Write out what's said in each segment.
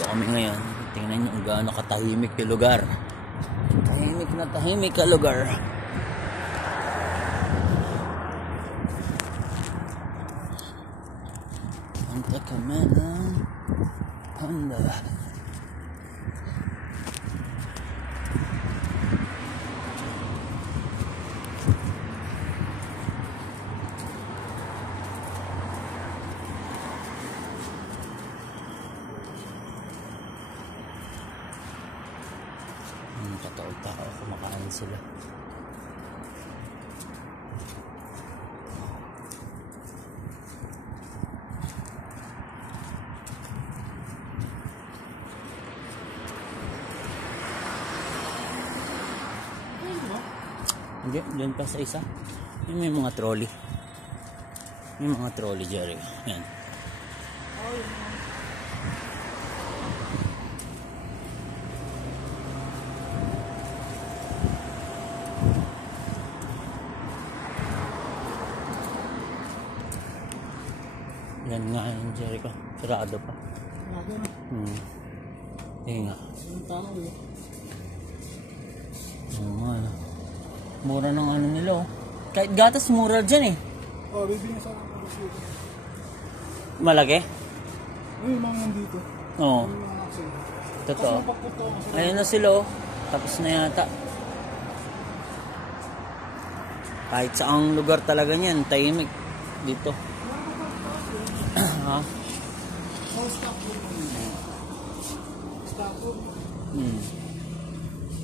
Dito kami ngayon. Tingnan nyo kung gaano katahimik yung lugar. Tahimik na tahimik ka lugar. Anta kami ng Honda. Katao-tao, kumakain sila. Hindi, doon pa sa isa. May mga trolley. May mga trolley, Jerry. Yan. Yan nga yung Jericho. Sarado pa. Tingin nga. Ano. Mura ng ano nila oh. Kahit gatas mura dyan eh. Oh, bibili na sa akin. Malaki? Ay, mga nandito. Oo. Totoo. Ayun na sila oh. Tapos na yata. Kahit saang lugar talaga niyan, tahimik dito. Ha?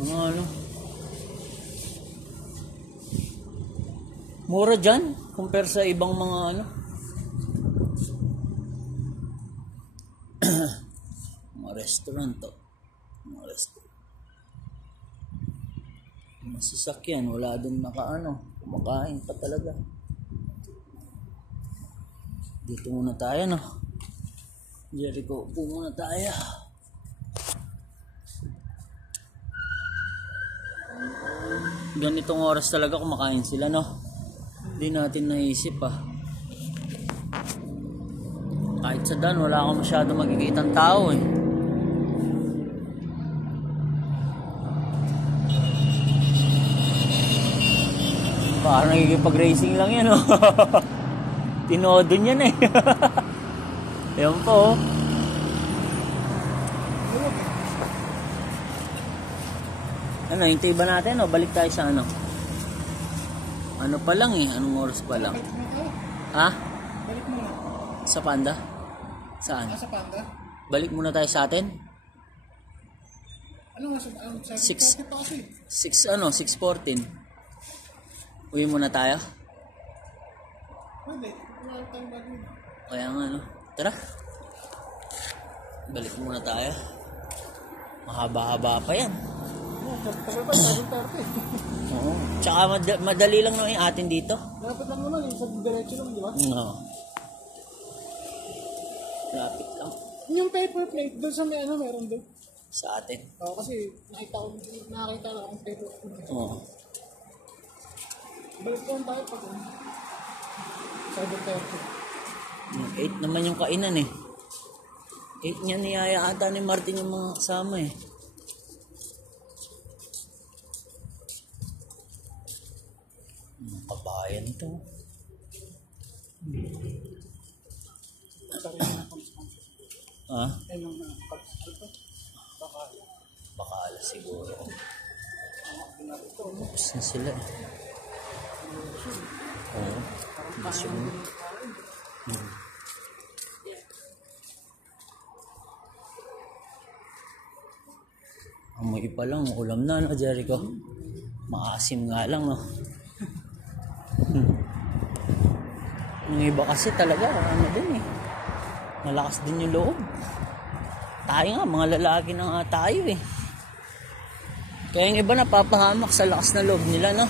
Ano? Mura dyan compare sa ibang mga ano. Mga restaurant to. Mga restaurant. Masasakyan, wala dun nakaano. Kumakain pa talaga. Dito muna tayo, no? Jericho, upo muna tayo. Ganitong oras talaga kumakain sila, no? Hindi natin naisip, Kahit sa dan, wala akong masyado magkikitang tao, eh. Parang nagkikipag-racing lang yan, oh. Tinodo niyan eh. Ayan po. Ano, hintay ba natin o balik tayo sa ano? Ano pa lang eh, anong oras pa lang? Ha? Balik muna. Sa Panda? Saan? Sa Panda? Balik muna tayo sa atin? Ano nga sa 6:14. Uwi muna tayo? Pwede. Kaya nga, no? Tara. Balik muna tayo. Mahaba-haba pa yan. Oo. Tsaka madali lang naman yung atin dito. Lapit lang naman, sa diretso lang, di ba? Oo. Lapit lang. Yung paper plate, doon sa may ano, meron doon. Sa atin. Oo, kasi nakakita lang ang paper plate. Oo. Balik lang tayo pag 7:30. 8 naman yung kainan eh. 8 niya niyaya ata ni Martin yung mga kasama eh. Kabayan to. Ha? Bakala siguro. Tapos na sila eh. Oo. Amoy pa lang, ulam na, no, Jericho? Maasim nga lang, no? Yung iba kasi talaga, ano din eh. Malakas din yung loob. Tayo nga, mga lalaki na nga tayo eh. Kaya yung iba napapahamak sa lakas na loob nila, no?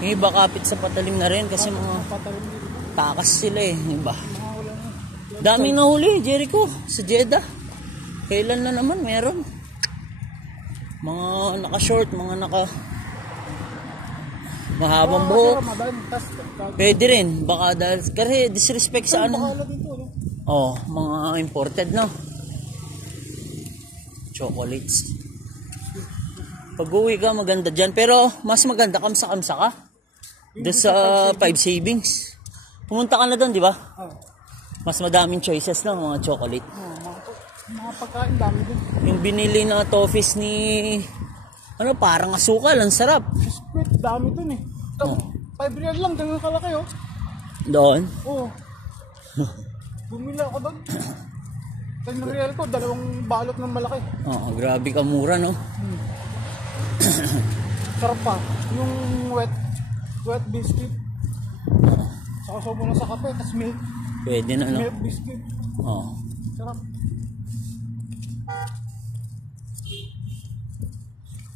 Yung iba kapit sa patalim na rin kasi mga takas sila eh, yung iba. Daming nahuli, Jericho, sa Jeddah. Kailan na naman meron? Mga naka-short, mga mahabang buhok. Pwede rin, baka dahil kasi disrespect sa ano. Oh, mga imported, no? Chocolates. Pag uwi ka, maganda dyan. Pero, mas maganda kamsa-kamsa ka. Doon sa 5 savings. Pumunta ka na doon, di ba? Oh. Mas madaming choices, no? Mga chocolate. Oh, mga pagkain dami din. Yung binili na toffees ni... Ano, parang asukal. Ang sarap. Biscuit, dami dun eh. Oh. 5 real lang, ganun kalaki oh. Doon? Oo. Bumili ako doon. 10 real ko, 2 balot ng malaki. Oo, grabe ka mura, no? Sarap pa. Yung wet biscuit. Sakasaw mo na sa kape, tas milk. Pwede na, no? Milk biscuit. Oo. Sarap.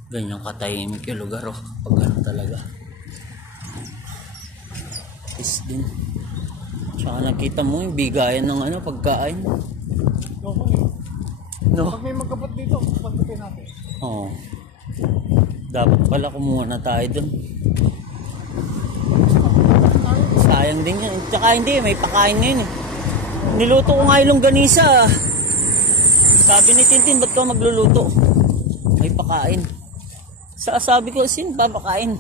Ganyan katahimik yung lugar, oh. Pag ano talaga. Is din. Tsaka nakita mo yung bigayan ng ano, pagkain. Okay. No? Pag may magkabot dito, pagkatay natin. Oo. Dapat pala kumuha na tayo dun. Sayang din yan. Tsaka hindi, may pakain ngayon eh. Niluto ko nga yung longganisa. Sabi ni Tintin, ba't ka magluluto? May pakain. Sabi ko, sin ba pakain?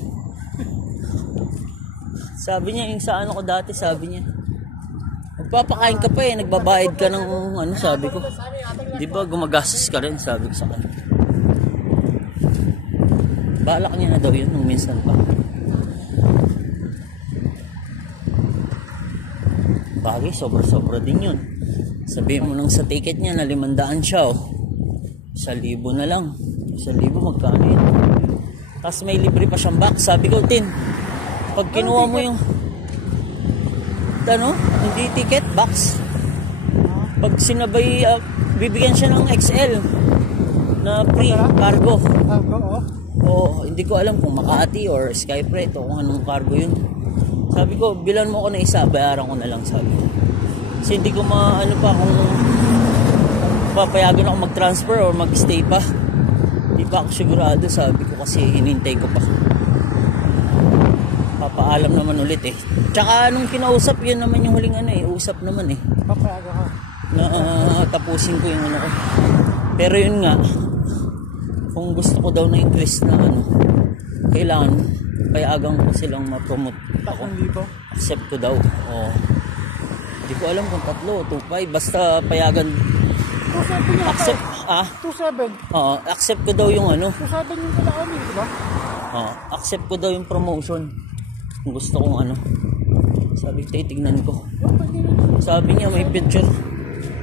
Sabi niya, yung sa ano ko dati, sabi niya. Magpapakain ka pa eh, nagbabayad ka ng ano, sabi ko. Di ba gumagastos ka rin, sabi ko sa kanya. Balak niya na daw yun nung minsan pa. Bagay, sobra-sobra din yun. Sabihin mo nang sa ticket niya na 500 siya oh. 1,000 na lang. 1,000 magkano yun? Tapos may libre pa siyang box. Sabi ko, Tin, pag kinuha mo yung ano, hindi ticket, box. Pag sinabay, bibigyan siya ng XL na free cargo. Oo. Oo, hindi ko alam kung Makati or Skyfreight o kung anong cargo yun. Sabi ko, bilan mo ako na isa, bayaran ko na lang, sabi ko. Kasi hindi ko ano pa kung papayagan ako mag-transfer or mag-stay pa. Hindi pa ako sigurado, sabi ko, kasi hinintay ko pa. Papaalam naman ulit eh. Tsaka nung kinausap, yun naman yung huling ano eh, usap naman eh. Papayaga ka. Na tapusin ko yung ano ko. Pero yun nga, kung gusto ko daw na increase na ano, kailangan payagan ko silang ma-promote ako. 3,000. Accept ko daw. Oo. Hindi ko alam kung 3 o 2,500. Basta payagan. 2,700 yata Accept. eh. 2,700. Oo. Accept ko daw yung ano. 2,700 yung kailangan eh, diba? Oo. Accept ko daw yung promotion. Kung gusto kong ano. Sabi ko, titignan ko. Sabi niya, may future.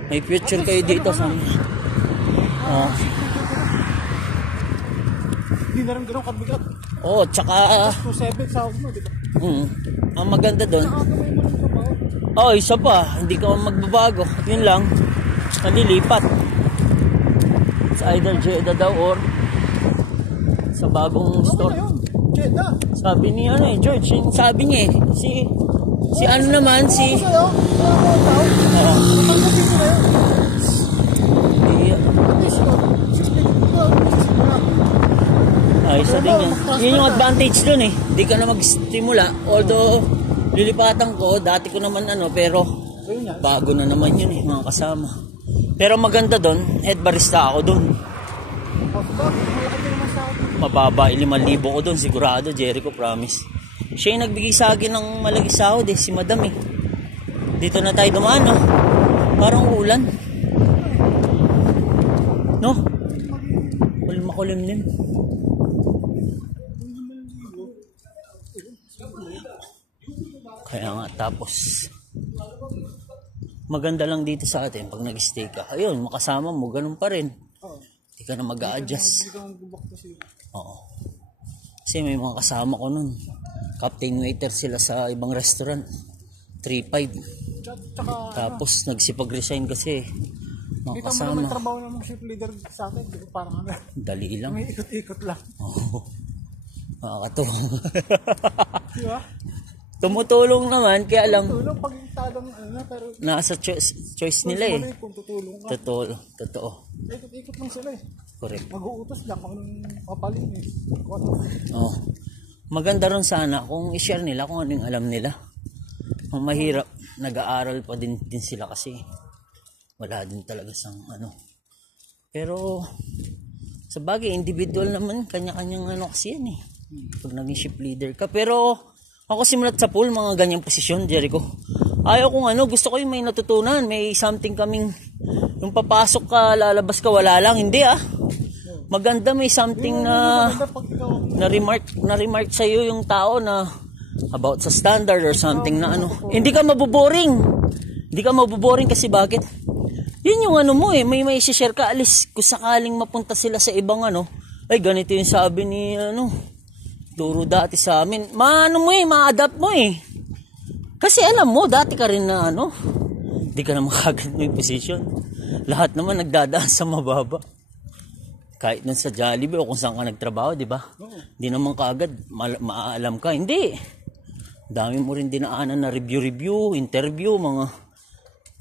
May future kayo dito. Sabi niya. Oo. Hindi na rin ganun kabigat. Oo. Tsaka 2,700 sahod mo, diba? ang maganda doon. Tsaka kamay mo ng trabaho. Oh, isa pa, hindi ka magbabago. Yun lang, nalilipat. Sa either Jeddah daw or sa bagong store. Ano yun? Jeddah. Sabi ni ano eh, George, sabi niya eh, si ano naman, si... Sa'yo? Oo. Matangkapin ko na yun. At least isa din yan. Yun yung advantage dun eh. Hindi ka na mag-stimula. Although, lilipatan ko, dati ko naman ano, pero bago na naman yun eh, mga kasama. Pero maganda dun, head barista ako dun. Mababa, 5,000 ko dun, sigurado, Jericho, promise. Siya yung nagbigay sa akin ng malaki sahod eh, si Madam eh. Dito na tayo dumaan, no? Parang ulan. No? Makulimlim. Kaya nga, tapos maganda lang dito sa atin pag nag-stay ka. Ayun, makasama mo, ganun pa rin. Hindi ka na mag-a-adjust. Oo. Kasi may mga kasama ko nun. Captain waiter sila sa ibang restaurant. 3,500. Tapos nagsipag-resign kasi mga Kita mo kasama. naman trabaho ng mga ship leader sa atin. Di ba parang ano? Dali lang. May ikot-ikot lang. Oo. Nakakatuwa. Di ba? Tumutulong naman, kaya lang Tulong pag talagang ano, pero nasa choice nila eh. kung tutulong ka. Totoo. Ikot-ikot lang sila eh. Correct. Mag-uutos lang kung anong papalit eh. Oh. Maganda ron sana kung i-share nila kung anong alam nila. Ang mahirap, nag-aaral pa din sila kasi. wala din talaga sang ano. Pero sa bagay, individual naman, kanya-kanyang ano kasi yan eh. Pag naging ship leader ka. Pero ako simulat sa pool, mga ganyang posisyon, Jericho. Ayaw kong ano, gusto ko yung may natutunan. May something kaming, yung papasok ka, lalabas ka, wala lang. Hindi ah. Maganda may something na remark sa iyo yung tao na about sa standard or something na ano. Hindi ka maboboring. Hindi ka maboboring kasi bakit? Yun yung ano mo eh, may share ka alis kung sakaling mapunta sila sa ibang ano. Ay ganito yung sabi ni ano, turo dati sa amin. Maano mo eh, ma-adapt mo eh. Kasi alam mo, dati ka rin na ano, hindi ka na makagad mo yung position. Lahat naman nagdadaan sa mababa. Kahit nun sa Jollibee o kung saan ka nagtrabaho, di ba? Hindi naman kaagad maaalam ka. Hindi. Dami mo rin dinaanan na review, interview, mga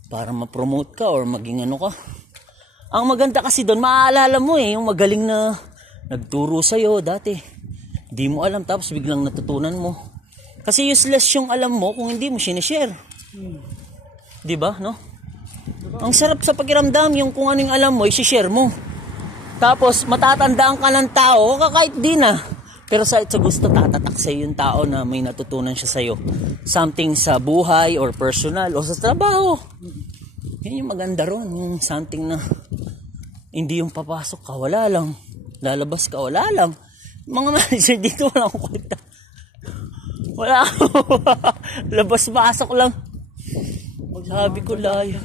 para ma-promote ka or maging ano ka. Ang maganda kasi doon, maaalala mo eh, yung magaling na nagturo sa'yo dati. Di mo alam tapos biglang natutunan mo. Kasi useless yung alam mo kung hindi mo sinishare. Di ba, no? Ang sarap sa pakiramdam yung kung anong alam mo, isishare mo. Tapos matatandaan ka ng tao, kahit di na. Pero sa gusto tatatak sa yung tao na may natutunan siya sa iyo. Something sa buhay or personal o sa trabaho. Yan yung maganda ron, yung something na hindi yung papasok ka, wala lang. Lalabas ka, wala lang. Mga manager dito, wala akong kwenta. Wala akong labas-pasok lang. Sabi ko layo.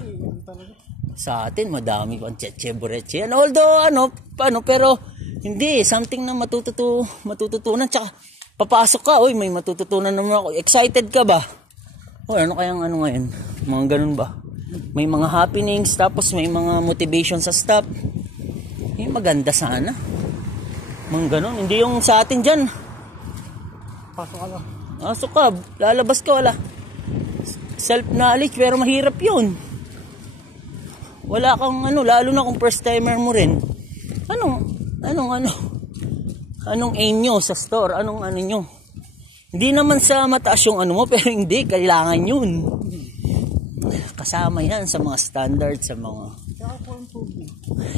Sa atin, madami pang cheche-bureche. Although, pero hindi, something na matututunan. Tsaka, papasok ka, uy, may matututunan naman ako. Excited ka ba? O, ano kayang ano ngayon? Mga ganun ba? May mga happenings, tapos may mga motivation sa staff. Maganda sana. Mga ganun. Hindi yung sa atin dyan. Pasok ka lang. Pasok ka, lalabas ka, wala. Self-knowledge, pero mahirap yun. Wala kang ano, lalo na kung first timer mo rin. Anong aim nyo sa store? Anong ano nyo? Hindi naman sa mataas yung ano mo, pero hindi, kailangan yun. Kasama yan sa mga standards, sa mga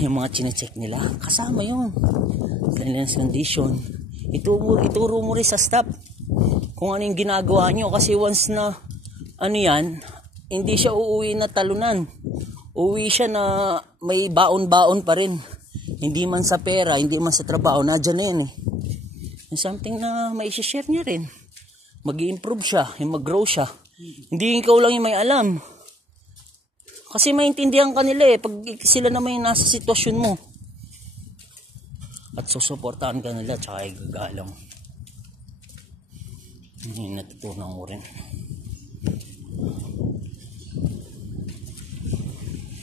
yung mga chinecheck nila. Kasama yun. Cleanliness condition. Ituro mo rin sa staff kung ano yung ginagawa nyo. Kasi once na ano yan, hindi siya uuwi na talunan. Uwi siya na may baon-baon pa rin. Hindi man sa pera, hindi man sa trabaho, nadyan na yun eh. Yung something na may share niya rin. Mag-i-improve siya, mag-grow siya. Hindi ikaw lang yung may alam. Kasi maintindihan ka nila eh, pag sila naman yung nasa sitwasyon mo. At susuportahan ka nila, tsaka igagalang. Yung natutunan ko rin.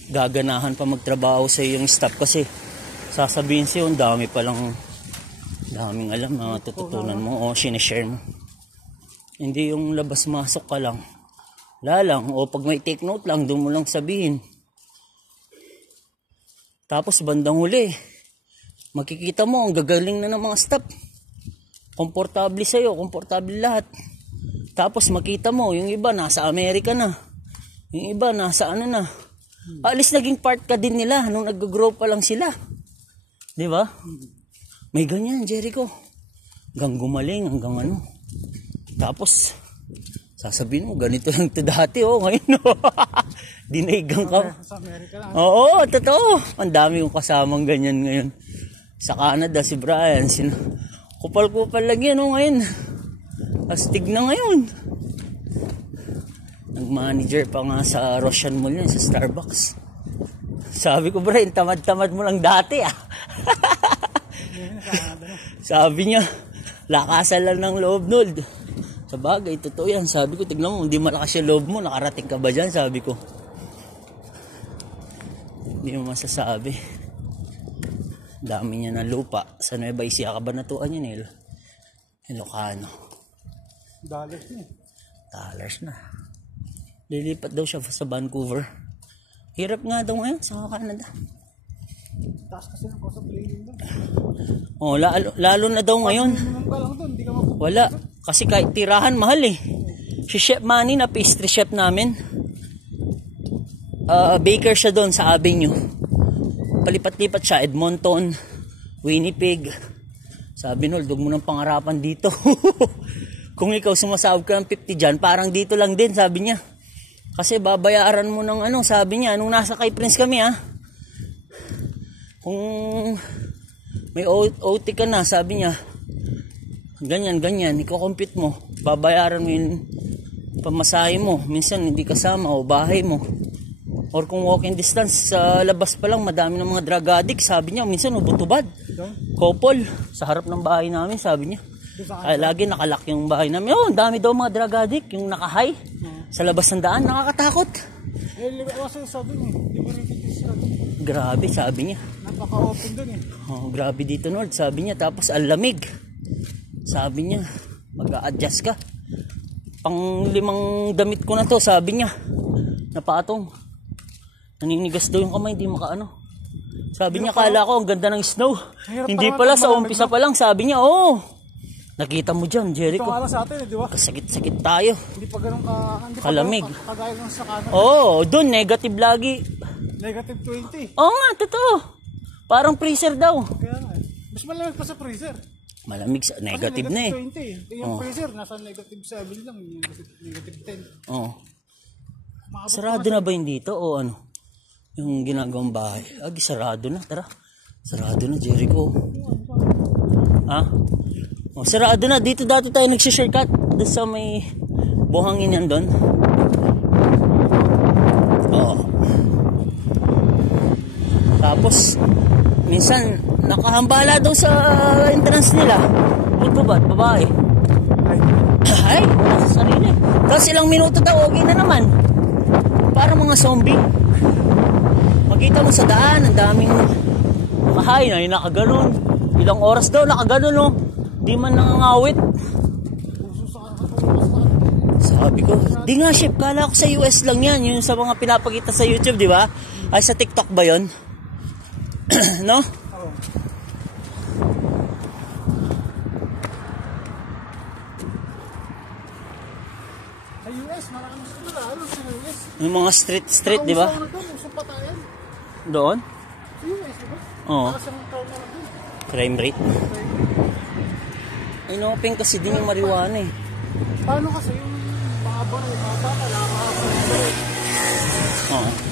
Gaganahan pa magtrabaho sa iyong staff kasi sasabihin sa'yo, daming alam na matututunan mo o sinishare mo. Hindi yung labas-masok ka lang. Lalang, o pag may take note lang, doon mo lang sabihin. Tapos bandang huli, makikita mo, ang gagaling na ng mga staff. Komportable sa'yo, komportable lahat. Tapos makita mo, yung iba nasa Amerika na. Yung iba nasa ano na. Alis naging part ka din nila nung nag-grow pa lang sila. Di ba? May ganyan, Jericho. Hanggang gumaling, hanggang ano. Tapos, sasabihin mo, ganito lang ito dati, oh, ngayon, oh. Dinaigang ka. Sa Amerika lang. Oo, totoo. Ang dami kong kasamang ganyan ngayon. Sa Canada, si Brian, kupal-kupal lang yan, oh, ngayon. Astig na ngayon. Nag-manager pa nga sa Russian Mall yun, sa Starbucks. Sabi ko, Brian, tamad-tamad mo lang dati, ah. Sabi niya, lakasan lang ng loob, Nold. Sa bagay, totoo yan. Sabi ko, tignan mo, hindi malakas yung loob mo, nakarating ka ba dyan? Sabi ko. Hindi mo masasabi. Dami niya ng lupa. Sa Nueva Ecija, kabanatuan yun, Ilocano. Dollars na. Lilipat daw siya sa Vancouver. Hirap nga daw ngayon sa Canada. Taas kasi ng cost of living doon. Oh, lalo na daw ngayon. Wala. Kasi kahit tirahan, mahal eh. Si Chef Manny na pastry chef namin. baker siya doon sa Avenue. Palipat-lipat siya, Edmonton, Winnipeg. Sabi nol, huwag mo ng pangarapan dito. Kung ikaw sumasahod ka ng 50 dyan, parang dito lang din, sabi niya. Kasi babayaran mo ng ano, sabi niya, nung nasa kay Prince kami kung may OT ka na, sabi niya, ganyan, iko-compute mo, babayaran mo yung pamasahe mo, minsan hindi kasama o bahay mo. Or kung walking distance, sa labas pa lang, madami ng mga drug addict, sabi niya, minsan ubod-ubad. Couple, sa harap ng bahay namin, sabi niya. Ay, lagi nakalak yung bahay namin. Oh, dami daw mga drug addict, yung nakahay sa labas ng daan, nakakatakot. Sabi niya, grabe, sabi niya. Napaka-open dun Oh, grabe dito, Lord, sabi niya. Tapos, ang lamig. Sabi niya, mag-a-adjust ka. Pang 5 damit ko na to, sabi niya. Napatong. Naninigas daw yung kamay, hindi makaano. Sabi niya, kala ko, ang ganda ng snow. Hindi pala, sa umpisa pa lang, sabi niya, nakita mo dyan, Jericho. Ito nga lang sa atin, di ba? Kasakit-sakit tayo. Hindi pa ganun kalamig. Kagaya ng sa kanan. Doon, negative lagi. Negative 20. Oo nga, totoo. Parang freezer daw. Kaya nga. Mas malamig pa sa freezer. Malamig sa negative na 20. Yung freezer, nasa negative 7 lang. Negative 10. Sarado na ba yun dito o ano? Yung ginagawang bahay. Sarado na. Tara. Sarado na, Jericho. Sarado na. Dito dati tayo nagsishortcut. Doon sa may buhangin yan doon. Tapos, minsan, nakahambala daw sa entrance nila. Ito ba? Babae. Ay, wala sa sarili. Tapos ilang minuto daw, okay na naman. Parang mga zombie. Makita mo sa daan, ang daming nakahay na, nakaganon. Ilang oras daw, nakaganon, di man nangangawit. Sabi ko, di nga, chef, kala ko sa US lang yan. Yun sa mga pinapakita sa YouTube, di ba? Ay, sa TikTok ba yun? No? Sa US, maraming sila. Ano sa US? Yung mga street, di ba? Usong patayan. Doon? Sa US, di ba? Oo. Kasang taon na lang doon. Crime rate. Inopen kasi din yung marijuana eh. Paano kasi yung mga bata, nakakapagod. Oo.